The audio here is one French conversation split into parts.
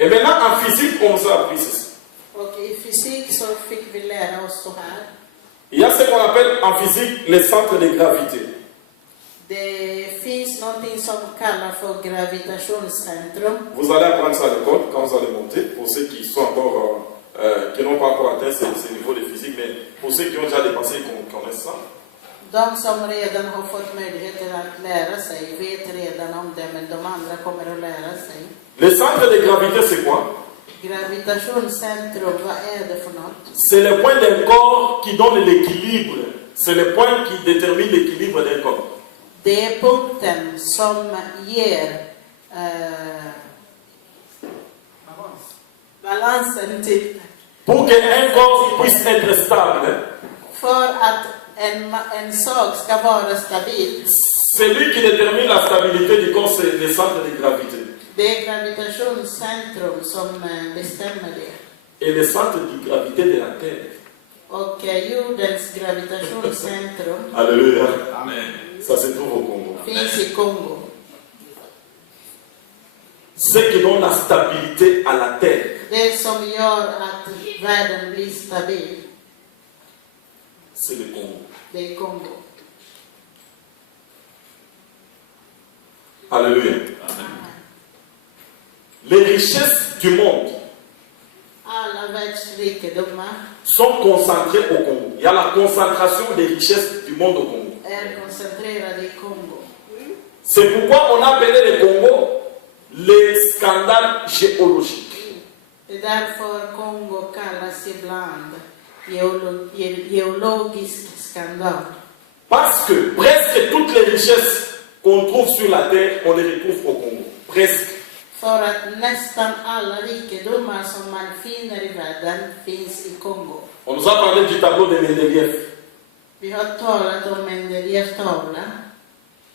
Et maintenant, en physique, on nous a appris ceci. Och i fysik så fick vi lära oss så här. Il y a ce qu'on appelle en physique les centres de gravité. Det finns någonting som kallas för gravitationscentrum. Vous allez apprendre ça à l'école quand vous allez monter, pour ceux qui sont encore, qui n'ont pas encore atteint ces niveaux de physique, mais pour ceux qui ont déjà dépassé, qui connaissent ça. De som redan har fått möjligheter att lära sig vet redan om det, men de andra kommer att lära sig. Les centres de gravité, c'est quoi? Gravitationscentrum, vad är det för något? C'est le point d'un corps qui donne l'équilibre. C'est le point qui détermine l'équilibre d'un corps. Det är punkten som ger balansen till... Pour qu'un corps puisse être stable, För att en sak ska vara stabil. celui qui détermine la stabilité du corps, c'est les centres de gravité. Det är gravitationscentrum som bestämmer det. Et les centres de gravité de la Terre. Och jordens gravitationscentrum Alléluia. Amen. Ça se trouve au Congo. finns i Kongo. Ce qui donne la stabilité à la Terre. Det som gör att världen blir stabil, C'est le Congo. det är Kongo. Alléluia. Les richesses du monde Alla världsrikedomar sont concentrées au Congo. Il y a la concentration des richesses du monde au Congo. är koncentrerade i Kongo. C'est pourquoi on a appelé le Congo les scandales géologiques. Det är därför Kongo kallas ibland geologisk skandal. Parce que presque toutes les richesses qu'on trouve sur la terre, on les retrouve au Congo. Presque. För att nästan alla rikedomar som man finner i världen finns i Kongo. On nous a parlé du tableau de Mendeleïev. Vi har talat om Mendeleïevs tavla.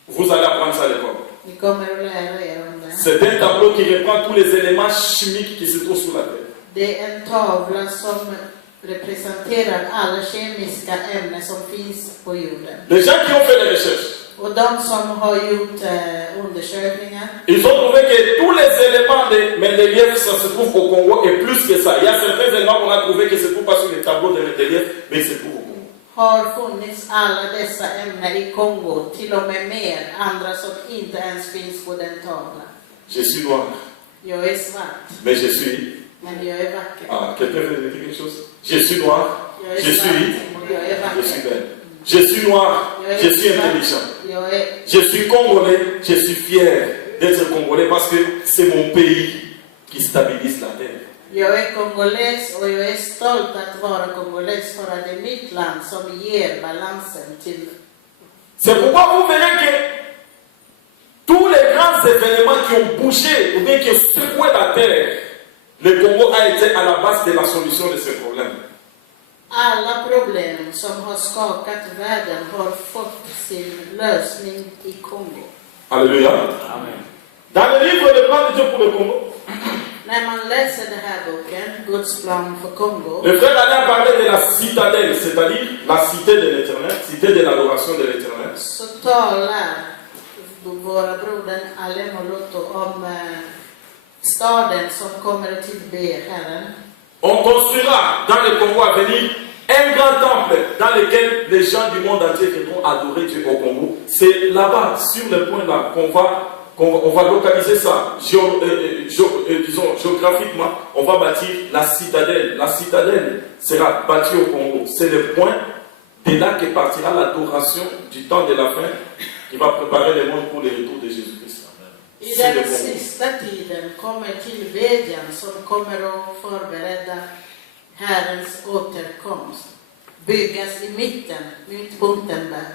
Vous allez apprendre ça à l'école. Ni kommer att lära er om det. C'est un tableau qui reprend tous les éléments chimiques qui se trouvent sur la terre. Det är en tavla som representerar alla kemiska ämnen som finns på jorden. Les gens qui ont fait les recherches, Och de som har gjort undersökningar, ils ont trouvé que tous les éléments de Mendeleïev, ça se trouve au Congo et plus que ça. Il y a certains éléments qu'on a trouvé qui ne se trouvent pas sur les tableaux de Mendeleïev, mais ils se trouvent au Congo. har funnits alla dessa ämnen i Kongo, till och med mer, andra som inte ens finns på den tavlan. Je suis noir, Jag är svart, mais je suis... men jag är vacker. Ah, quelqu'un veut dire quelque chose? Je suis noir, Jag är je svart, suis... och jag är Je suis vacker. belle. Je suis noir, je suis intelligent. Jag är Je suis congolais, je suis fier d'être congolais parce que c'est mon pays qui stabilise la terre. Jag är kongoles och jag är stolt att vara kongoles för att det är mitt land som ger balansen till. C'est pourquoi vous verrez que tous les grands événements qui ont bougé ou bien qui ont secoué la terre, le Congo a été à la base de la solution de ce problème. Alla problem som har skakat världen har fått sin lösning i Kongo. Alléluia. Amen. Dans le livre Le plan de Dieu pour le Congo, När man läser den här boken, Guds plan för Kongo, le frère Alain parlait de la citadelle, c'est-à-dire la cité de l'éternel, cité de l'adoration de l'éternel. så talar våra brodern Alem och Lotto om staden som kommer att tillbe Herren. On construira dans le Congo à venir un grand temple dans lequel les gens du monde entier viendront adorer Dieu au Congo. C'est là-bas, sur le point là, qu'on va localiser ça. Disons, géographiquement, on va bâtir la citadelle. La citadelle sera bâtie au Congo. C'est le point de là que partira l'adoration du temps de la fin qui va préparer le monde pour le retour de Jésus-Christ. I den sista tiden kommer tillbedjan som kommer att förbereda Herrens återkomst. Byggas i mitten, mittpunkten där.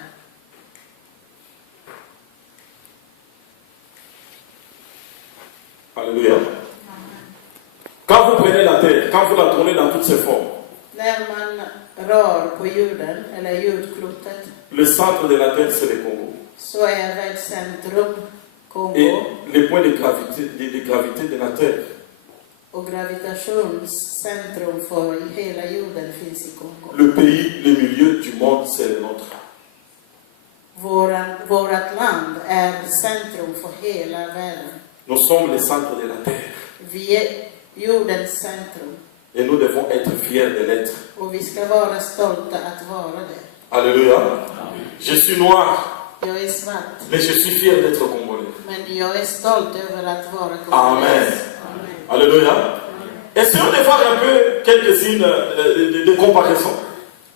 Alléluia. Quand vous prenez la terre, quand vous la tournez dans toutes ses formes, När man rör på jorden, eller jordklotet, le centre de la terre c'est le Congo. så är världscentrum Et Kongo les points de gravité de la terre. och gravitationscentrum för hela jorden finns i Kongo. Le pays, le milieu du monde, c'est le nôtre. Vårat land är centrum för hela världen. Nous sommes les centres de la terre. Vi är jordens centrum. Et nous devons être fiers de l'être. Och vi ska vara stolta att vara det. Alléluia. Je suis noir, Jag är svart, mais je suis fier d'être congolais. men jag är stolt över att vara Amen. congolese. Alléluia. Essayons de faire un peu quelques-unes de comparaison.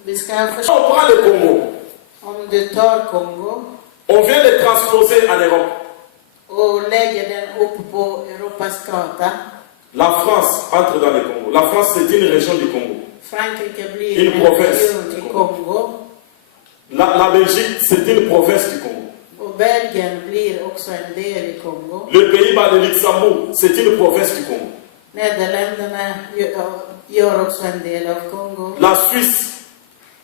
Vi ska Si on prend le Congo, om du tar Kongo on vient de transposer en Europe. och lägger den upp på Europas karta. La France entre dans le Congo. La France, c'est une région du Congo. Frankrike blir Une en province. region i Kongo. La Belgique, c'est une province du Congo. Och Belgien blir också en del i Kongo. Le Pays-Bas de Luxembourg, c'est une province du Congo. Nederländerna gör också en del av Kongo. La Suisse,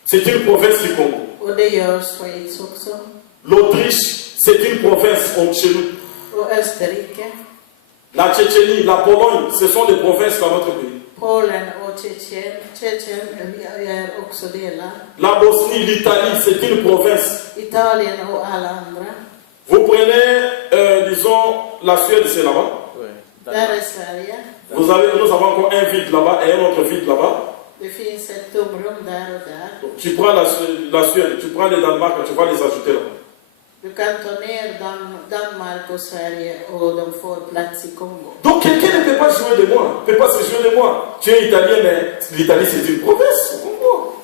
c'est une province du Congo. Och det gör Schweiz också. L'Autriche, c'est une province chez nous. Och Österrike. La Tchétchénie, la Pologne, ce sont des provinces dans notre pays. Polen och Tjetjen är också delar. La Bosnie, l'Italie, c'est une province. Italien och alla andra. Vous prenez, disons, la Suède, c'est là-bas. Där är Sverige. Nous avons encore un vide là-bas et un autre vide là-bas. Det finns ett tomrum där och där. Tu prends la Suède, tu prends les Danemark, tu vas les ajouter là-bas. Du kan ta ner Danmark och Sverige och de får plats i Kongo. Donc quelqu'un ne peut pas jouer de moi, ne peut pas se jouer de moi. Tu es italien, mais l'Italie c'est une province au Congo.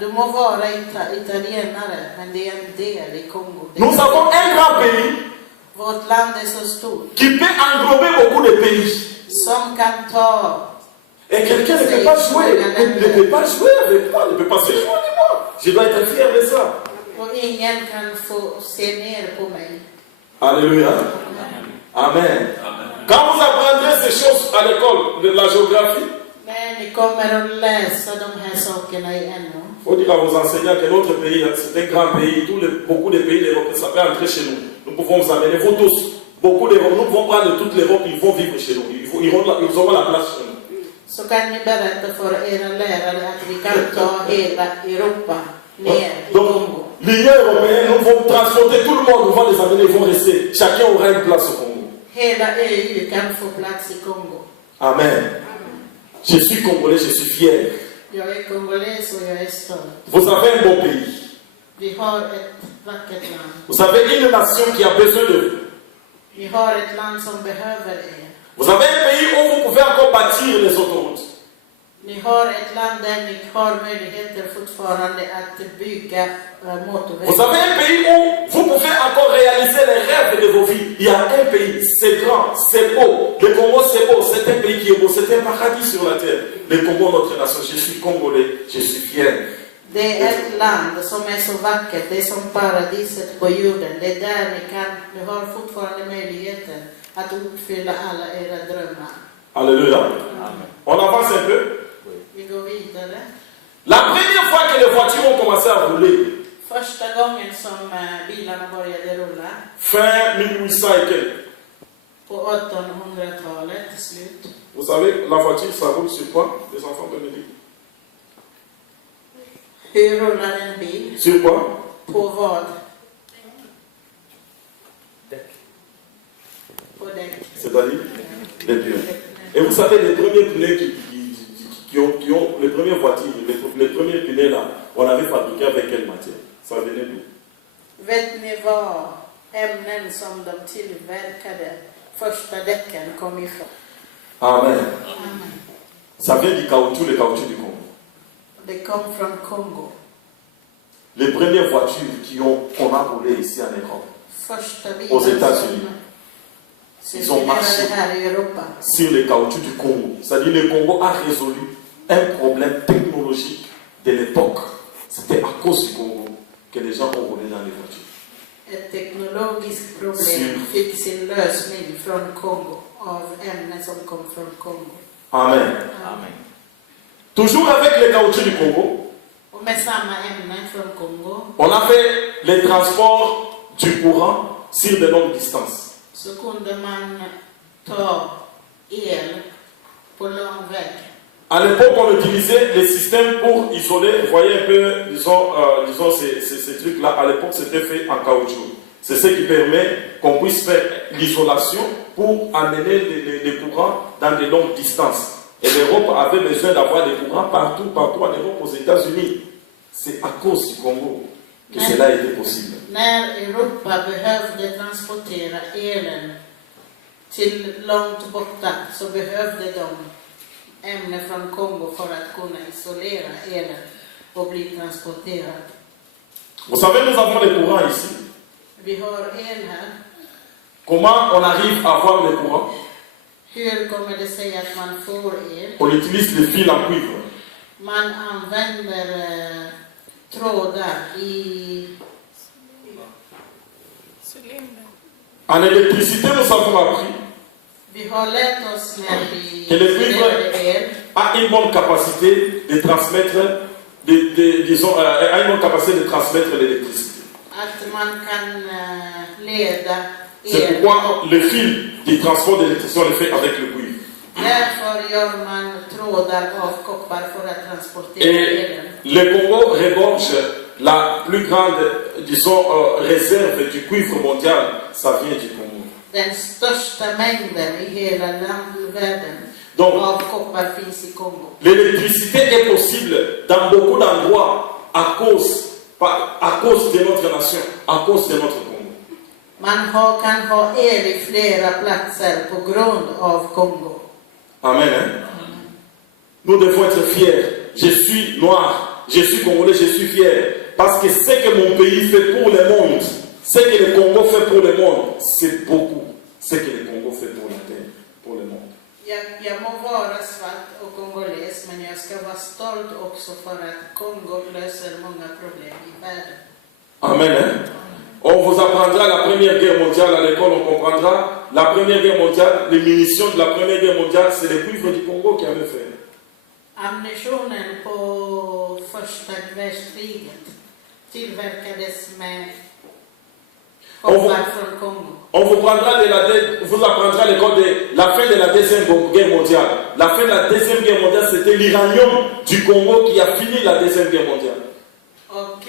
Du må vara italienare, men det är en del i Kongo. Nous avons un grand pays Vårt land är så stort qui peut englober beaucoup de pays. som kan ta. Et quelqu'un ne peut pas jouer, ne peut pas jouer avec moi, ne peut pas se jouer de moi. Je dois être fier de ça. Och ingen kan få se ner på mig. Alléluia. Amen. Quand vous apprendrez ces choses à l'école de la géographie, Men ni kommer att läsa de här sakerna i NO. il faut dire à vos enseignants que notre pays, c'est un grand pays. Beaucoup de pays d'Europe, ça peut entrer chez nous. Nous pouvons vous amener, vous tous. Beaucoup d'Europe, nous pouvons prendre toute l'Europe, ils vont vivre chez nous. Ils auront la place chez nous. Så kan ni berätta för era lärare att vi kan ta hela Europa ner i Kongo. L'Union européenne, nous vont transporter tout le monde, nous vont les amener, ils vont rester. Chacun aura une place au Congo. Hela EU kan få plats i Kongo. Amen. Je suis congolais, je suis fier. Jag är kongoles och jag är stolt. Vous avez un bon pays. Vi har ett vackert land. Vous avez une nation qui a besoin de vous. Vi har ett land som behöver er. Vous avez un pays où vous pouvez encore bâtir les autoroutes. Ni har ett land där ni har möjligheter fortfarande att bygga motorvägar. Vous avez un pays où vous pouvez encore réaliser les rêves de vos vies. Il y a un pays, c'est grand, c'est beau. Le Congo, c'est beau, c'est un pays qui est beau, c'est un paradis sur la terre. Le Congo, notre nation, je suis congolais, je suis fier. Det är ett land som är så vackert, det är som paradiset på jorden. Det är där ni har fortfarande möjligheten att uppfylla alla era drömmar. Alléluia. On avance un peu. Vi går vidare. La première fois que les voitures ont commencé à rouler, Första gången som bilarna började rulla, fin 1800 et quelques. på 1800-talet, slut. Vous savez, la voiture, ça roule sur quoi? Les enfants peuvent me dire. Hur rullar en bil? Sur quoi? På vad? På däck. C'est-à-dire les pneus. Et vous savez, les premiers pneus qui ont les premières voitures, les premiers pneus là, on avait fabriqué avec quelle matière? Ça venait d'où? Vet ni vad ämnen som de tillverkade första däcken kom ifrån? Amen. Ça vient du caoutchouc, le caoutchouc du Congo. Det kom från Kongo. Les premières voitures qu'on a roulées ici en Europe, Första aux bilen États-Unis, som ils ont marché här i Europa. sur le caoutchouc du Congo. C'est-à-dire le Congo a résolu un problème technologique de l'époque. C'était à cause du Congo que les gens ont roulé dans les voitures. Ett teknologiskt problem fick sin lösning från Kongo av ämnen som kom från Kongo. Amen. Amen. Toujours avec le caoutchouc du Congo, Och med samma ämnen från Kongo on a fait les transports du courant sur de longues distances. så kunde man ta el på lång väg. À l'époque, on utilisait les systèmes pour isoler. Vous voyez un peu, disons ces trucs-là. À l'époque, c'était fait en caoutchouc. C'est ce qui permet qu'on puisse faire l'isolation pour amener les courants dans de longues distances. Et l'Europe avait besoin d'avoir des courants partout en Europe, aux États-Unis. C'est à cause du Congo que cela a été possible. När Europa behövde transportera elen till långt borta så behövde de ämnen från Kongo för att kunna isolera elen och bli transporterad. Vous savez, nous avons les courants ici. Vi har el här. Comment on arrive à avoir les courants? Hur kommer det sig att man får el? On utilise les fils en cuivre. Man använder trådar i En électricité, nous avons appris vi har lärt oss när vi que le cuivre studerade el a une bonne capacité de transmettre, a une bonne capacité de transmettre l'électricité. att man kan leda C'est el. pourquoi le fil qui transporte l'électricité, on le fait avec le cuivre. Därför gör man trådar av koppar för att transportera Et elen. le Congo regorge la plus grande, disons, réserve du cuivre mondial, ça vient du Congo. Den största mängden i hela världen Donc, av koppar finns i Kongo. l'électricité est possible dans beaucoup d'endroits à cause de notre nation, à cause de notre Congo. Man kan ha el i flera platser på grund av Kongo. Amen. Hein? Nous devons être fiers. Je suis noir, je suis congolais, je suis fier. Parce que ce que mon pays fait pour le monde, ce que le Congo fait pour le monde, c'est beaucoup. Ce que le Congo fait pour la terre, pour le monde. Jag må vara svart och kongoles, men jag ska vara stolt också för att Kongo löser många problem i världen. Amen. Hein? On vous apprendra la première guerre mondiale à l'école, on comprendra. La première guerre mondiale, les munitions de la première guerre mondiale, c'est les cuivres du Congo qui avaient fait. Ammunitionen på första världskriget tillverkades med koppar från Kongo. On vous apprendra à l'école de la fin de la deuxième guerre mondiale. La fin de la deuxième guerre mondiale, c'était l'uranium du Congo qui a fini la deuxième guerre mondiale. Och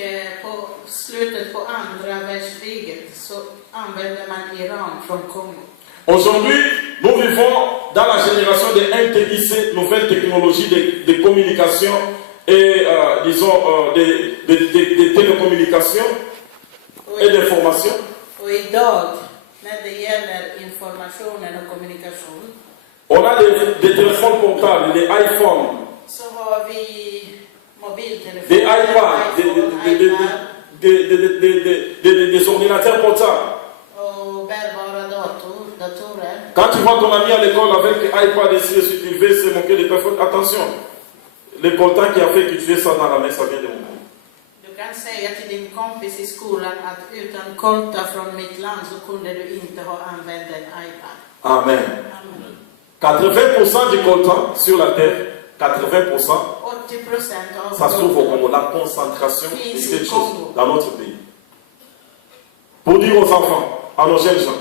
på slutet på andra världskriget så använde man uran från Kongo. Aujourd'hui, nous vivons dans la génération des NTIC, nouvelles technologies de communication et, disons, de télécommunications et d'information. Och idag, när det gäller informationen och kommunikation, on a des téléphones portables, des iPhones, så har vi mobiltelefoner, des iPads, des ordinateurs portables. och bärbara datorer. Quand tu vois ton ami à l'école avec iPad et si tu veux se moquer des personnes, attention, le coltan qui a fait que tu fais ça dans la main, ça vient de mon monde. Du kan säga till din kompis i skolan att utan kolta från mitt land så kunde du inte ha använt en iPad. Amen. Amen. 80% du coltan sur la terre, 80%, 80% av ça se trouve au Congo, koltan la concentration de finns cette i chose Kongo. dans notre pays. Pour dire aux enfants, à nos jeunes gens,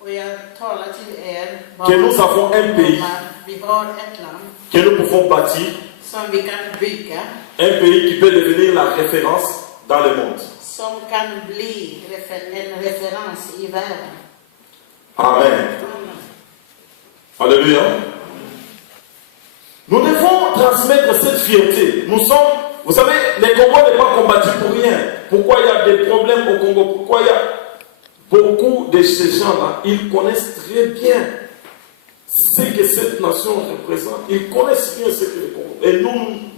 Och jag talar till er que nous avons un pays vi har ett land que nous pouvons bâtir, som vi kan bygga, un pays qui peut devenir la référence dans le monde. som kan bli en referens i världen. Amen. Alléluia. Nous devons transmettre cette fierté. Nous sommes, vous savez, le Congo n'est pas combattu pour rien. Pourquoi il y a des problèmes au Congo? Pourquoi il y a beaucoup de ces gens-là? Ils connaissent très bien ce que cette nation représente. Ils connaissent bien ce que le Congo. Et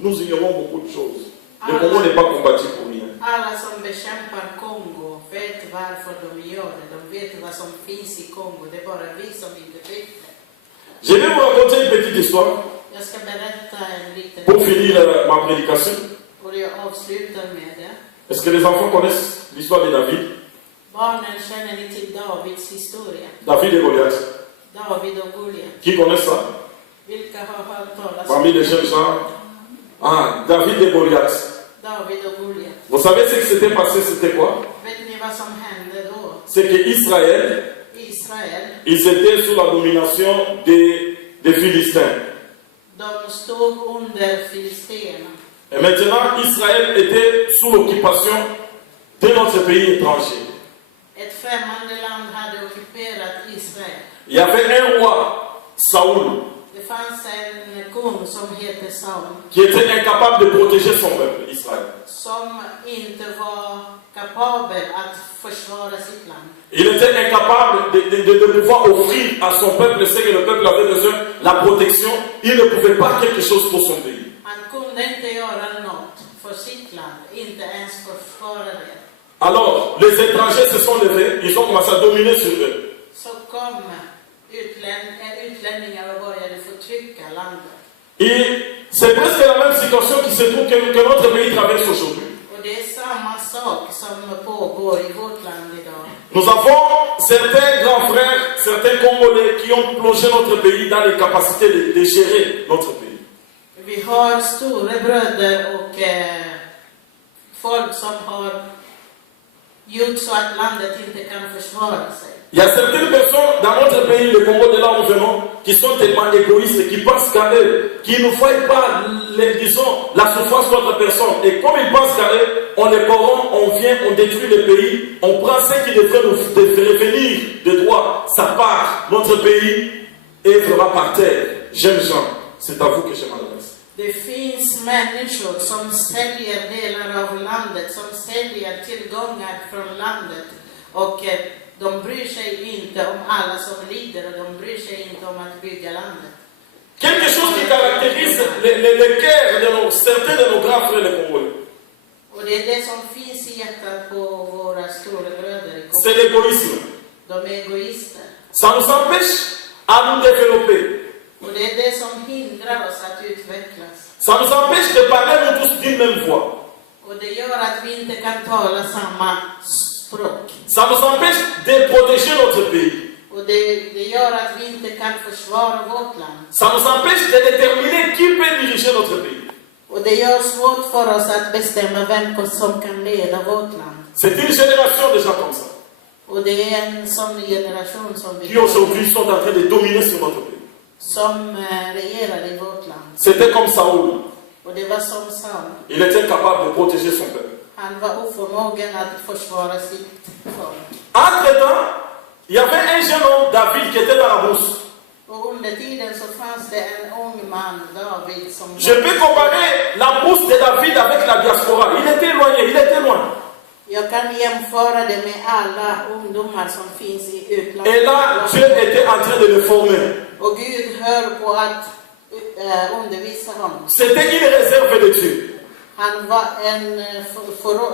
nous ignorons beaucoup de choses. Le Congo n'est pas combattu pour rien. Alla som bekämpar Kongo vet varför de gör det. De vet vad som finns i Kongo. Det är bara vi som inte vet det. Je vais vous raconter une petite histoire Jag ska berätta en liten pour finir ma prédication. och jag avslutar med det. Est-ce que les enfants connaissent l'histoire de David? Barnen, känner ni till Davids historia? David et Goliath. David och Goliat. Qui connaît ça? Vilka har hört talas Parmi les jeunes gens. Ah, David et Goliath. David och Goliat? Vous savez ce qui s'était passé, c'était quoi? Vet ni vad som hände då? C'est que Israël, Israel, ils étaient sous la domination des Philistins. de stod under filisterna. Et maintenant, Israël était sous l'occupation de notre pays étranger. Ett främmande land hade ockuperat Israel. Il y avait un roi, Saoul, Det fanns en kung som hette Saul qui était incapable de protéger son peuple, Israël. som inte var kapabel att försvara sitt land. Il était incapable de pouvoir offrir à son peuple ce que le peuple avait besoin, la protection. Il ne pouvait pas quelque chose pour son pays. Han kunde inte göra något för sitt land, inte ens försvara det. Alors, les étrangers se sont levés, ils ont commencé à dominer sur eux. Så kom utlänningar och började förtrycka landet. Et c'est presque la même situation qui se trouve que notre pays traverse aujourd'hui. Och det är samma sak som pågår i vårt land idag. Nous avons certains grands frères, certains Congolais qui ont plongé notre pays dans les capacités de gérer notre pays. Vi har stora bröder och folk som har gjort så att landet inte kan försvara sig. Il y a certaines personnes dans notre pays, le Congo de là où nous venons, qui sont tellement égoïstes, qui pensent qu'à eux, qui ne voient pas, disons, la souffrance de notre personne. Et comme ils pensent qu'à eux, on les corrompt, on vient, on détruit le pays, on prend ce qui devrait nous revenir de droit, sa part, notre pays, et fera par terre. Jeunes gens, c'est à vous que je m'adresse. Det finns människor som säljer delar av landet, som säljer tillgångar från landet och de bryr sig inte om alla som lider och de bryr sig inte om att bygga landet. Quelque chose qui caractérise le cœur de certains de nos grands frères les Congolais. Och det är det som finns i hjärtat på våra stora bröder i Kongo. C'est l'égoïsme. De är egoister. Ça nous empêche à nous développer. Och det är det som hindrar oss att utvecklas. Ça nous empêche de parler nous tous d'une même voix. Och det gör att vi inte kan tala samma språk. Ça nous empêche de protéger notre pays. Och det gör att vi inte kan försvara vårt land. Ça nous empêche de déterminer qui peut diriger notre pays. Och det gör svårt för oss att bestämma vem som kan leda vårt land. C'est une génération de gens comme ça. Och det är en sån generation som vi Qui aujourd'hui sont en train de dominer sur notre pays. som regerar i vårt land. C'était comme Saoul. Och det var som Saul. Il était capable de protéger son peuple. Han var oförmågen att försvara sitt folk. Entre-temps, il y avait un jeune homme, David, qui était dans la brousse. Och under tiden så fanns det en ung man, David, som... Je peux comparer la brousse de David avec la diaspora. Il était éloigné, il était loin. Jag kan jämföra det med alla ungdomar som finns i utlandet. Et là, Dieu était en train de le former. Och Gud höll på att undervisa honom. C'était une réserve de Dieu. Han var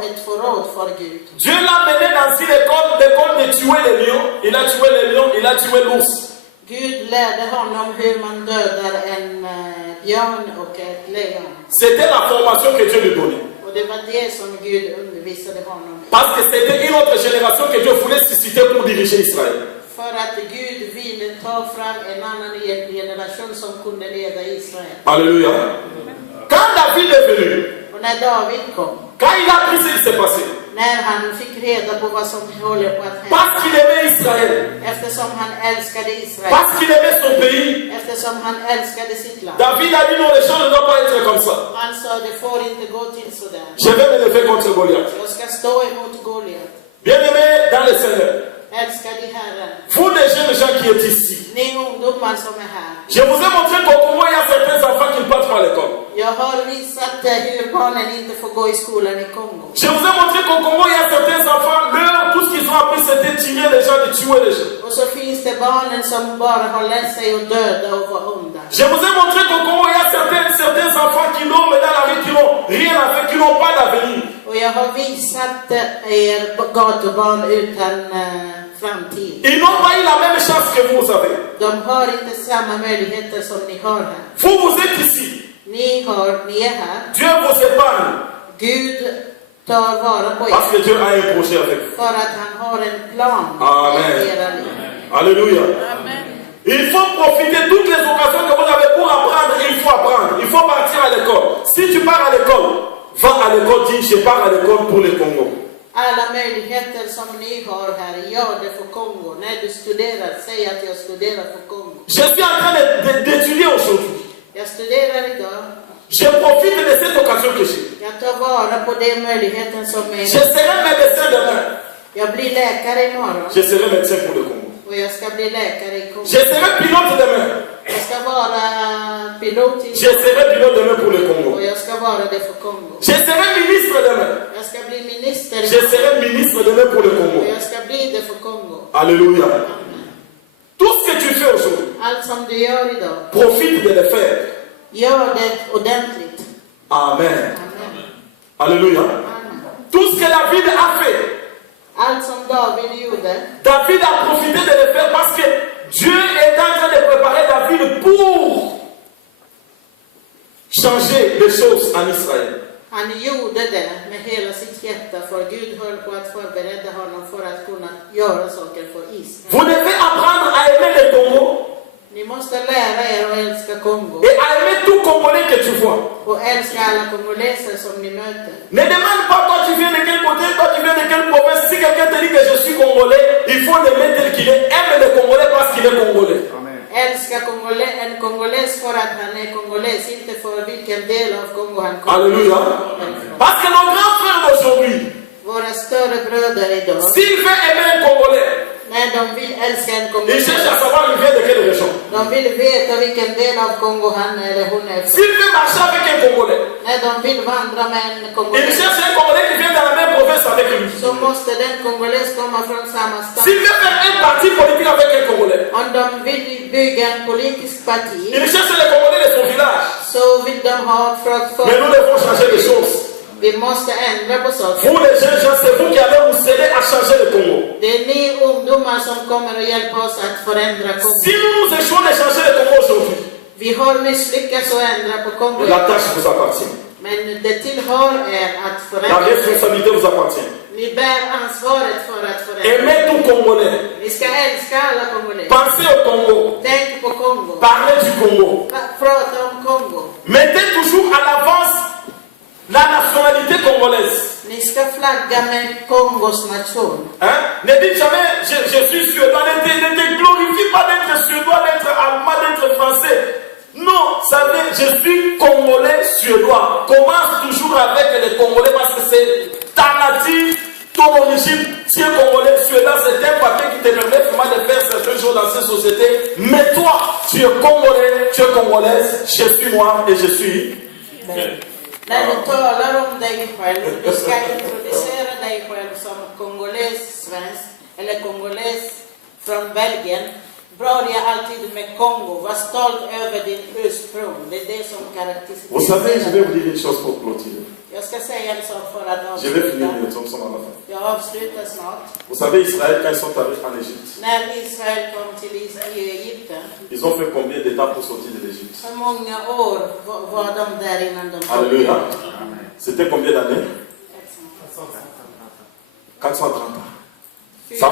ett förråd för Gud. Dieu l'a mené dans une école de tuer les lions. Il a tué les lions, il a tué l'ours. Gud lärde honom hur man dödar en björn och ett lejon. C'était la formation que Dieu lui donnait. Och det var det som Gud undervisade honom. Parce que c'était une autre génération que Dieu voulait susciter pour diriger Israël. För att Gud ville ta fram en annan generation som kunde leda Israel. Alléluia. Quand David est venu, Och när David kom, quand il a appris ce qui s'est passé, när han fick reda på vad som håller på att hända, parce qu'il aimait Israël, eftersom han älskade Israel, parce qu'il aimait son pays, eftersom han älskade sitt land. David a dit non, les choses ne doivent pas être comme ça. Han sa, det får inte gå till sådär. Je vais me lever contre Goliath. Jag ska stå emot Goliat. Bien-aimé dans le Seigneur, Älskade i Herren. vous les jeunes gens qui êtes ici, Ni ungdomar som är här. je vous ai montré qu'au Congo, il y a certains enfants qui ne partent pas à l'école. Jag har visat hur barnen inte får gå i skolan i Kongo. Je vous ai montré qu'au Congo, il y a certains enfants, tout ce qu'ils ont appris, c'était tirer les gens, de tuer les gens. Och så finns det barnen som bara har lärt sig att döda och vara onda. Je vous ai montré qu'au Congo, il y a certains enfants qui n'ont mais dans la vie, qui n'ont rien à faire, qui n'ont pas d'avenir. Och jag har visat er gatubarn utan framtid. Ils n'ont pas eu la même chance que vous avez. De har inte samma möjligheter som ni har här. Vous êtes ici. Ni är här. Dieu vous épargne. Gud tar vara på Parce que er. Dieu a un projet avec vous. För att han har en plan Amen. i era liv. Alléluia. Amen. Il faut profiter de toutes les occasions que vous avez pour apprendre. Il faut apprendre. Il faut partir à l'école. Si tu pars à l'école, va à l'école, dis je pars à l'école pour le Congo. Alla möjligheter som ni har här, gör det för Kongo. När du studerar, säg att jag studerar för Kongo. Je suis en train d'étudier aujourd'hui. Jag studerar idag. Je profite de cette occasion que j'ai. Jag tar vara på den möjligheten som är. Je serai médecin demain. Jag blir läkare imorgon. Je serai médecin pour le Congo. Och jag ska bli läkare i Kongo. Je serai pilote demain. Jag ska vara pilot i Je serai pilote demain pour le Congo. Och jag ska vara det för Kongo. Je serai ministre demain. Jag ska bli minister i Je serai ministre demain pour le Congo. Och jag ska bli det för Kongo. Alléluia. Tout ce que tu fais aujourd'hui, Allt som du gör idag, profite de le faire. gör det ordentligt. Amen. Amen. Alléluia. Amen. Tout ce que David a fait, Allt som David gjorde, David a profité de le faire parce que Dieu est en train de préparer David pour changer les choses en Israël. han gjorde det med hela sitt hjärta, för Gud höll på att förbereda honom för att kunna göra saker för Israel. Vous devez apprendre à aimer le Congo Ni måste lära er att älska Kongo et à aimer tout Congolais que tu vois. och älska alla kongoleser som ni möter. Ne demande pas toi tu viens de quel côté, toi tu viens de quelle province. Si quelqu'un te dit que je suis Congolais, il faut l'aimer tel qu'il est. Aime le Congolais parce qu'il est Congolais. Älska en kongoles för att han är kongoles, inte för vilken del av Kongo han kommer. Alléluia. Parce que nos grands frères d'aujourd'hui, Våra större bröder idag, s'ils veulent aimer un Congolais, när de vill älska en ils kongoles, cherchent à savoir il vient de quelle région. de vill veta vilken del av Kongo han eller hon är från. S'ils veulent marcher avec un Congolais, När de vill vandra med en ils kongoles, cherchent un Congolais qui vient dans la même province avec lui. så måste den kongoles komma från samma stad. S'ils veulent faire un parti politique avec un Congolais, Om de vill bygga en politisk parti, ils cherchent les Congolais de son village. så vill de ha för Mais nous devons changer les choses. vi måste ändra på saker. Vous les jeunes gens, c'est vous qui allez nous aider à changer le Congo. Det är ni ungdomar som kommer att hjälpa oss att förändra Kongo. Si nous nous échouons de changer le Congo aujourd'hui, Vi har misslyckats att ändra på Kongo, la tâche vous appartient. men det tillhör er att La förändra. responsabilité vous appartient. Ni bär ansvaret för att förändra. Aimez tout Congolais. Vi ska älska alla kongoleser. Pensez au Congo. Tänk på Kongo. Parlez du Congo. Prata om Kongo. Mettez toujours à l'avance la nationalité congolaise. Ni ska flagga med Kongos nation. Hein? Ne dites jamais je suis suédois. Ne te glorifie pas d'être suédois, d'être allemand, d'être français. Non, ça veut je suis congolais suédois. Commence toujours avec les Congolais parce que c'est ta nature, ton origine. Tu es congolais suédois, c'est un papier qui te permet vraiment de faire certaines choses dans cette société. Mais toi, tu es congolais, tu es congolaise, je suis noir et je suis. När du talar om dig själv, du ska introducera dig själv som kongoles svensk eller kongoles från Belgien. Börja alltid med Kongo. Var stolt över din ursprung. Det är det som Vous savez, je karaktäriserar. vais vous dire une chose pour clôturer. Jag ska säga en sak för att Je vais finir, avsluta. nous sommes à la fin. Jag avslutar snart. Vous savez, Israël, quand ils sont arrivés en Égypte, När Israel kom till Egypten, ils ont fait combien d'étapes pour sortir de l'Égypte? hur många år var de där innan de kom? Alléluia. C'était combien d'années? 430 ans. Ça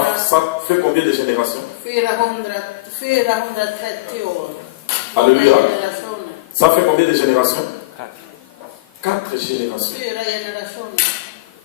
fait combien de générations? 430 år. Alléluia. Generationer. Ça fait combien de générations? 4 générations. 4 generationer.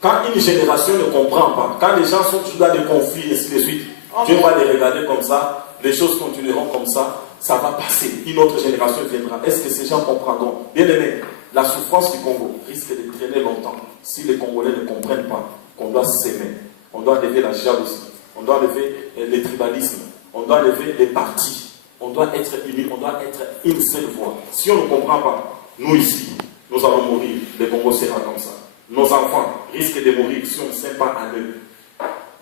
Quand une génération ne comprend pas, quand les gens sont toujours dans des conflits et ainsi de suite, Dieu va les regarder comme ça, les choses continueront comme ça, ça va passer. Une autre génération viendra. Est-ce que ces gens comprendront? Bien aimé, la souffrance du Congo risque de traîner longtemps si les Congolais ne comprennent pas qu'on doit s'aimer. On doit lever la jalousie, on doit lever le tribalisme, on doit lever les partis, on doit être unis, on doit être une seule voix. Si on ne comprend pas, nous ici, nous allons mourir. Le Congo sera comme ça. Nos enfants risquent de mourir si on ne s'aime pas à eux.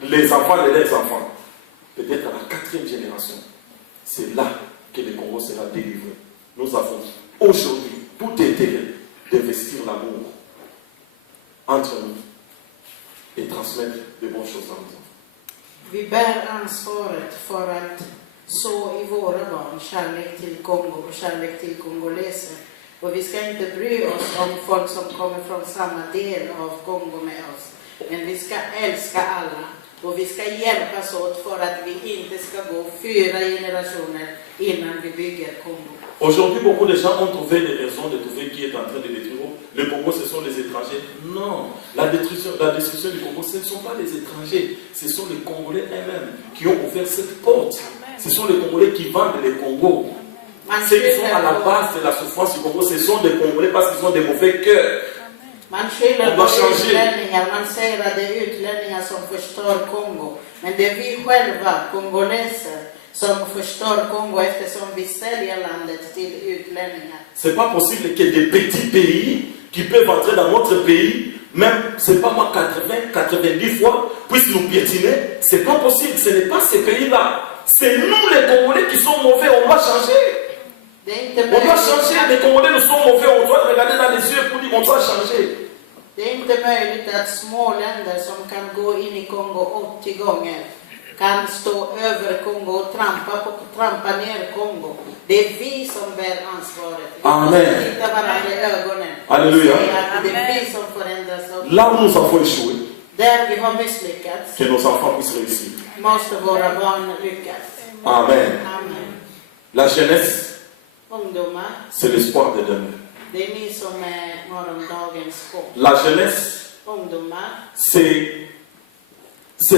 Les enfants de leurs enfants, peut-être à la 4e génération, c'est là que le Congo sera délivré. Nous avons aujourd'hui tout intérêt d'investir l'amour entre nous et transmettre de bonnes choses à nos enfants. Vi bär ansvaret för att så i våra barn kärlek till Kongo och kärlek till kongoleser. Och vi ska inte bry oss om folk som kommer från samma del av Kongo med oss. Men vi ska älska alla. Och vi ska hjälpas åt för att vi inte ska gå 4 generationer innan vi bygger Kongo. Aujourd'hui, beaucoup de gens ont trouvé des raisons de trouver qui est en train de détruire. Le Congo, ce sont les étrangers. Non, la destruction du Congo, ce ne sont pas les étrangers. Ce sont les Congolais eux-mêmes qui ont ouvert cette porte. Ce sont les Congolais qui vendent les Congos. Ceux qui sont à la base de la souffrance du Congo, ce sont des Congolais parce qu'ils ont des mauvais cœurs. Man skyller On doit på changer. utlänningar, man säger att det är utlänningar som förstör Kongo. Men det är vi själva, kongoleser, som förstör Kongo eftersom vi säljer landet till utlänningar. C'est pas possible que des petits pays qui peuvent entrer dans notre pays, même, c'est pas moi, 80-90 fois, puissent nous piétiner. C'est pas possible, ce n'est pas ces pays-là. C'est nous les Congolais qui sont mauvais, on doit changer. On doit changer, les Congolais nous sont mauvais, on doit regarder dans les yeux pour dire on doit changer. Det är inte möjligt att små länder som kan gå in i Kongo 80 gånger kan stå över Kongo och trampa ner Kongo. Det är vi som bär ansvaret. Vi måste titta varandra i ögonen. Alléluia. Och säga att det är vi som förändras. Là où nous avons échoué, Där vi har misslyckats que nos enfants puissent réussir. måste våra barn lyckas. Amen. Amen. La jeunesse, Ungdomar, c'est l'espoir de demain. det är ni som är morgondagens hopp. La jeunesse, Ungdomar, c'est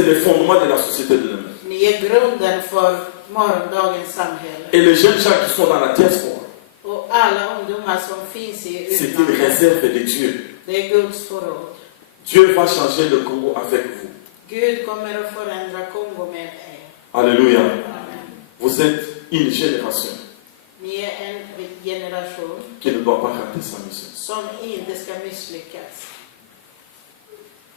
le fondement de la société de demain. ni är grunden för morgondagens samhälle. Et les jeunes gens qui sont dans la diaspora, Och alla ungdomar som finns i c'est une utlandet, réserve de Dieu. det är Guds förråd. Dieu va changer le Congo avec vous. Gud kommer att förändra Kongo med er. Alléluia. Amen. Vous êtes une génération Ni är en generation qui ne doit pas rater sa mission. som inte ska misslyckas.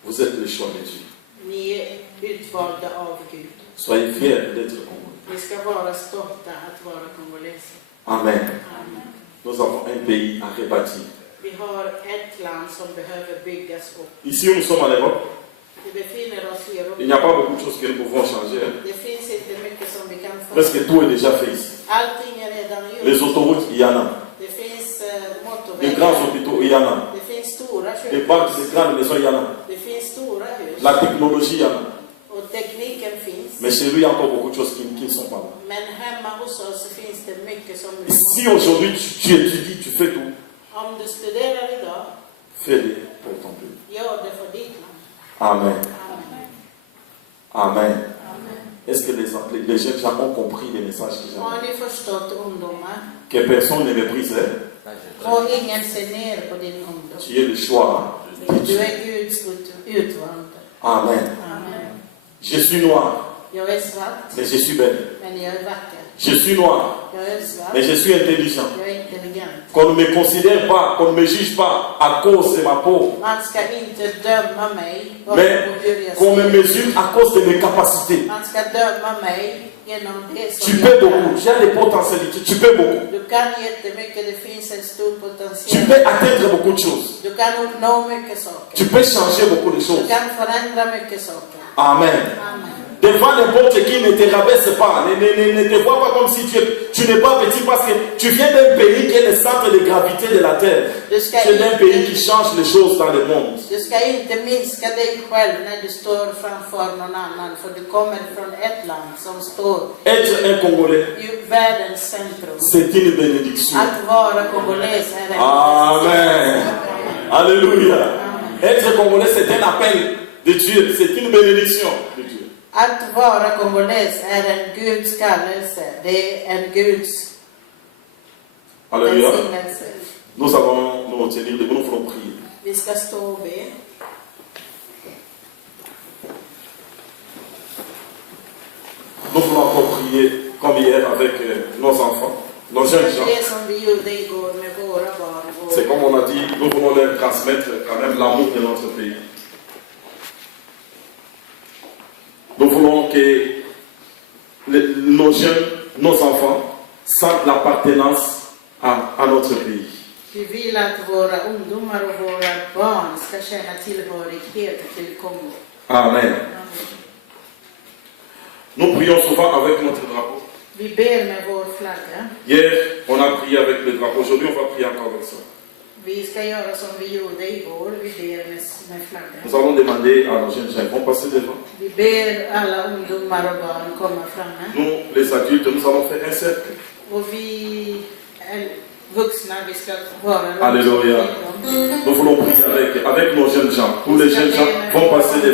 Vous êtes le choix de Dieu. Ni är utvalda av Gud. Soyez fiers d'être Congolais. Ni ska vara stolta att vara kongoleser. Amen. Amen. Nous avons un pays à rebâtir. Vi har ett land som behöver byggas upp. Ici où nous sommes en Europe, Vi befinner oss i il n'y a Europa. pas beaucoup de choses que nous pouvons changer. Det finns inte mycket som vi kan Presque förändra. tout est déjà fait ici. Allting är redan Les gjort. autoroutes, il y en a. Det finns Les grands motorvägar. hôpitaux, il y en a. Det finns stora Les banques, sjukhus. les grandes maisons, il y en a. Det finns stora hus. La technologie, il y en a. Och tekniken finns. Mais chez lui, il y a encore beaucoup de choses qui ne sont pas là. Men hemma hos oss finns det mycket som vi Si måste. aujourd'hui tu étudies, tu fais tout, Om du studerar idag, fais-le pour ton pays. gör det för ditt land. Amen. Amen. Amen. Amen. Est-ce que les jeunes gens ont compris les messages que j'ai? Har ni förstått ungdomar? Que personne ne méprise. Och ingen ser ner på din ungdom. Tu es le choix de Du Dieu. är Guds utvalda. Amen. Amen. Je suis noir, Jag är svart, mais je suis belle. men jag är vacker. Je suis noir, Jag är svart, mais je suis intelligent. jag är intelligent. Qu'on ne me considère pas, qu'on ne me juge pas à cause de ma peau, Man ska inte döma mig bara mais på hur jag qu'on me ser. mesure à cause de mes capacités. Man ska döma mig genom det Tu som peux jag beaucoup, kan. j'ai des potentialités, tu peux beaucoup. Du kan jättemycket, det finns en stor Tu potential. peux atteindre beaucoup de choses. Du kan uppnå mycket saker. Tu peux changer beaucoup de Du choses. kan förändra mycket saker. Amen. Amen. Devant n'importe qui, ne te rabaisse pas. Ne te vois pas comme si tu n'es pas petit parce que tu viens d'un pays qui est le centre de gravité de la terre. Du ska C'est d'un pays qui inte, change les choses dans le monde. du ska inte minska dig själv när du står framför någon annan. För du kommer från ett land som står Être un Congolais, i världens centrum. c'est une bénédiction. Att vara kongoles är en Amen. Alléluia. Être Congolais, c'est un appel de Dieu. C'est une bénédiction de Dieu. Att vara kongoles är en Guds kallelse. Det är en Guds Alléluia. välsignelse. Nous allons nous tenir debout, nous voulons prier. Vi ska stå och be. Nous voulons encore prier comme hier avec nos enfants, nos jeunes gens. Det som vi gjorde igår med våra barn. C'est comme on a dit, nous voulons leur transmettre quand même l'amour de notre pays. Nous voulons que nos jeunes, nos enfants, sentent l'appartenance à notre pays. Vi vill att våra ungdomar och våra barn ska känna tillhörighet till Kongo. Amen. Nous prions souvent avec notre drapeau. Vi ber med vår flagga. Hier, on a prié avec le drapeau. Aujourd'hui, on va prier encore avec ça. Vi ska göra som vi gjorde igår. Vi ber med Nous flaggan. allons demander à nos jeunes gens, ils vont passer devant. Vi ber alla ungdomar och barn komma framme. Nous, les adultes, nous allons faire un cercle. Och vi vuxna, vi ska vara Alléluia. långt ifrån dem. Nous voulons prier avec nos jeunes gens. Tous les jeunes gens vont passer devant.